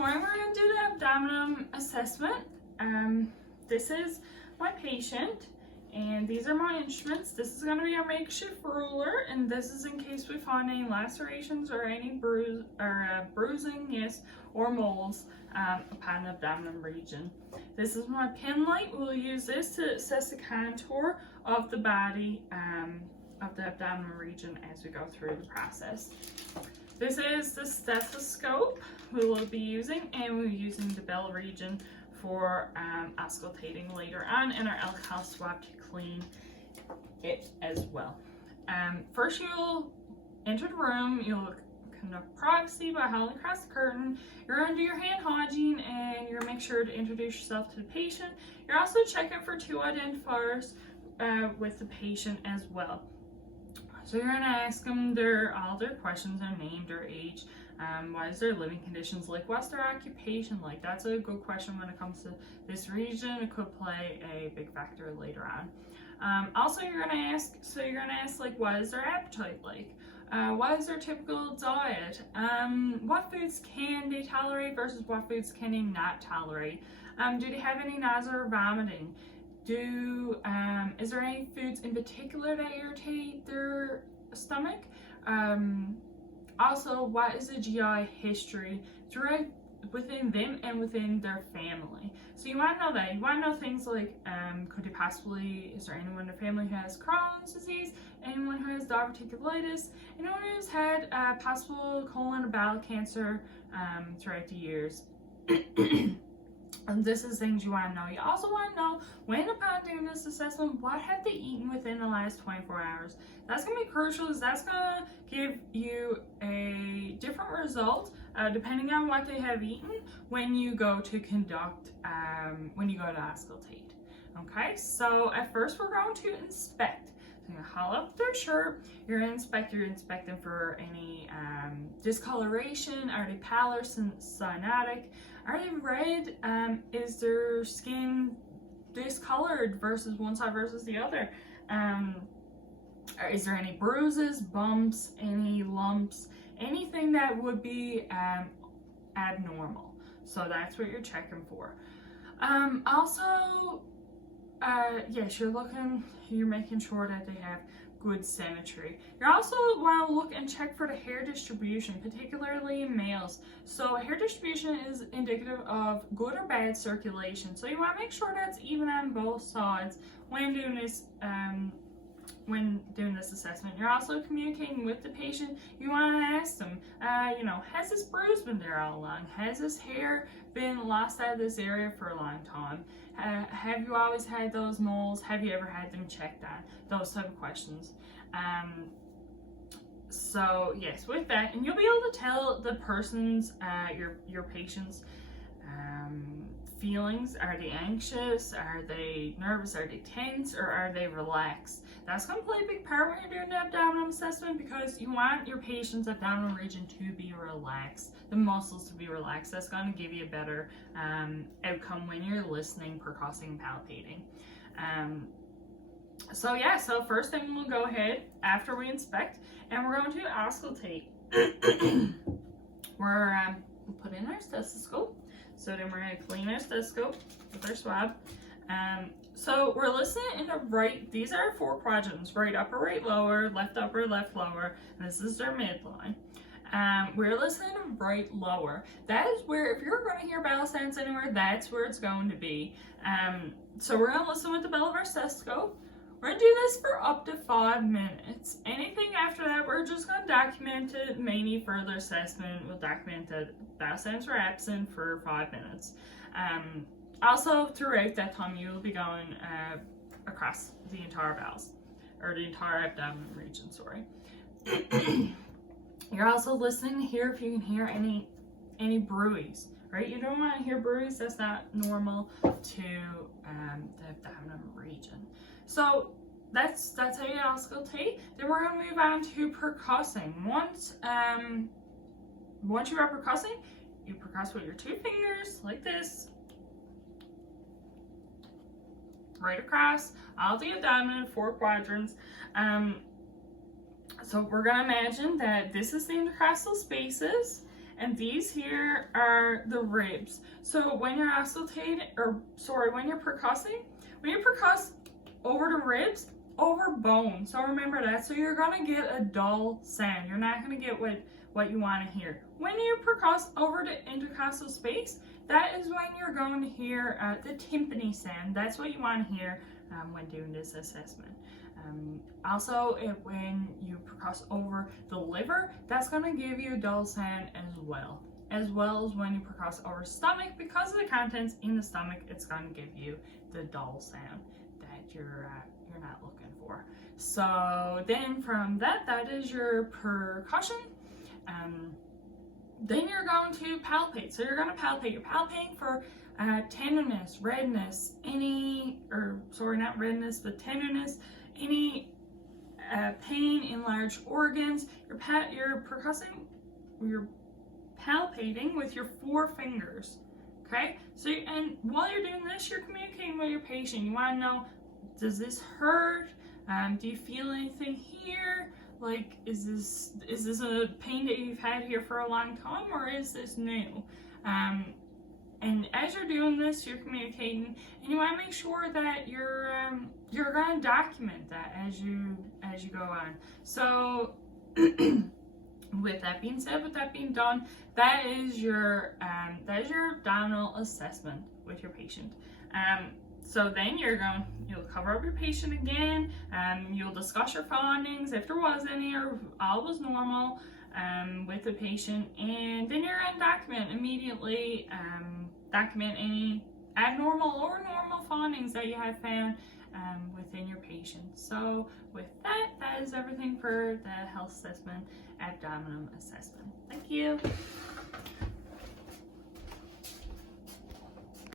morning we're going to do the abdominal assessment. This is my patient, and these are my instruments. This is going to be our makeshift ruler, and this is in case we find any lacerations or any bruising, yes, or moles upon the abdominal region. This is my pin light. We'll use this to assess the contour of the body of the abdominal region as we go through the process. This is the stethoscope we will be using, and we're using the belly region for auscultating later on, and our alcohol swab to clean it as well. First, you'll enter the room. You'll conduct privacy by holding across the curtain. You're going to do your hand hygiene, and you're going to make sure to introduce yourself to the patient. You're also checking for 2 identifiers with the patient as well. So you're going to ask them all their questions, their name, their age, what is their living conditions like, what's their occupation like. That's a good question when it comes to this region. It could play a big factor later on. Also, you're going to ask like, what is their appetite like? What is their typical diet? What foods can they tolerate versus what foods can they not tolerate? Do they have any nausea or vomiting? Is there any foods in particular that irritate their stomach? Also, what is the GI history throughout within them and within their family? So you want to know that. You want to know things like, is there anyone in the family who has Crohn's disease? Anyone who has diverticulitis? Anyone who's had possible colon or bowel cancer throughout the years? And this is things you want to know. You also want to know, when upon doing this assessment, what have they eaten within the last 24 hours? That's going to be crucial, because that's going to give you a different result depending on what they have eaten when you go to auscultate. Okay, so at first we're going to inspect. So you're going to haul up their shirt. You're inspecting for any discoloration. Are they pallor, cyanotic? Are they red? Is their skin discolored versus one side versus the other? Is there any bruises, bumps, any lumps, anything that would be abnormal? So that's what you're checking for. Yes, you're making sure that they have good symmetry. You also want to look and check for the hair distribution, particularly in males. So hair distribution is indicative of good or bad circulation. So you want to make sure that's even on both sides when doing this assessment. You're also communicating with the patient. You want to ask them, has this bruise been there all along? Has this hair been lost out of this area for a long time? Have you always had those moles? Have you ever had them checked on? Those type of questions. So yes, with that, and you'll be able to tell the person's, your patient's feelings. Are they anxious? Are they nervous? Are they tense? Or are they relaxed? That's going to play a big part when you're doing the abdominal assessment, because you want your patient's abdominal region to be relaxed, the muscles to be relaxed. That's going to give you a better outcome when you're listening, percussing, and palpating. So first thing, we'll go ahead after we inspect, and we're going to auscultate. We'll put in our stethoscope. So then we're going to clean our stethoscope with our swab. So we're listening in the right, these are 4 quadrants: right upper, right lower, left upper, left lower, and this is their midline. We're listening to right lower. That is where, if you're going to hear bowel sounds anywhere, that's where it's going to be. So we're going to listen with the bell of our stethoscope. We're going to do this for up to 5 minutes. Anything after that, we're just going to document it. Any further assessment, we'll document that bowel sounds were absent for 5 minutes. Also, throughout that time, you will be going across the entire bowels, or the entire abdominal region, sorry. You're also listening to hear if you can hear any bruise, right? You don't want to hear bruise. That's not normal to the abdominal region. So that's how you auscultate. Then we're going to move on to percussing. Once you are percussing, you percuss with your 2 fingers like this, right across all the abdomen, 4 quadrants. So we're going to imagine that this is the intercostal spaces, And these here are the ribs. So when you're auscultating, when you're percuss over the ribs, over bone. So remember that. So you're gonna get a dull sound. You're not gonna get what you want to hear. When you percuss over the intercostal space, that is when you're going to hear the tympany sound. That's what you want to hear when doing this assessment. Also, when you percuss over the liver, that's going to give you a dull sound as well as when you percuss over stomach. Because of the contents in the stomach, it's going to give you the dull sound that you're not looking for. So then from that is your percussion. Then you're going to palpate. So you're going to palpate. You're palpating for tenderness, redness, not redness, but tenderness, any pain in large organs. You're percussing, you're palpating with your 4 fingers. Okay? So, and while you're doing this, you're communicating with your patient. You want to know, does this hurt? Do you feel anything here? Like, is this a pain that you've had here for a long time, or is this new? And as you're doing this, you're communicating, and you want to make sure that you're going to document that as you go on. So, with that being said, with that being done, that is your abdominal assessment with your patient. So then you'll cover up your patient again, you'll discuss your findings, if there was any or all was normal with the patient, and then you're going to document immediately, document any abnormal or normal findings that you have found within your patient. So with that is everything for the health assessment, abdominal assessment. Thank you.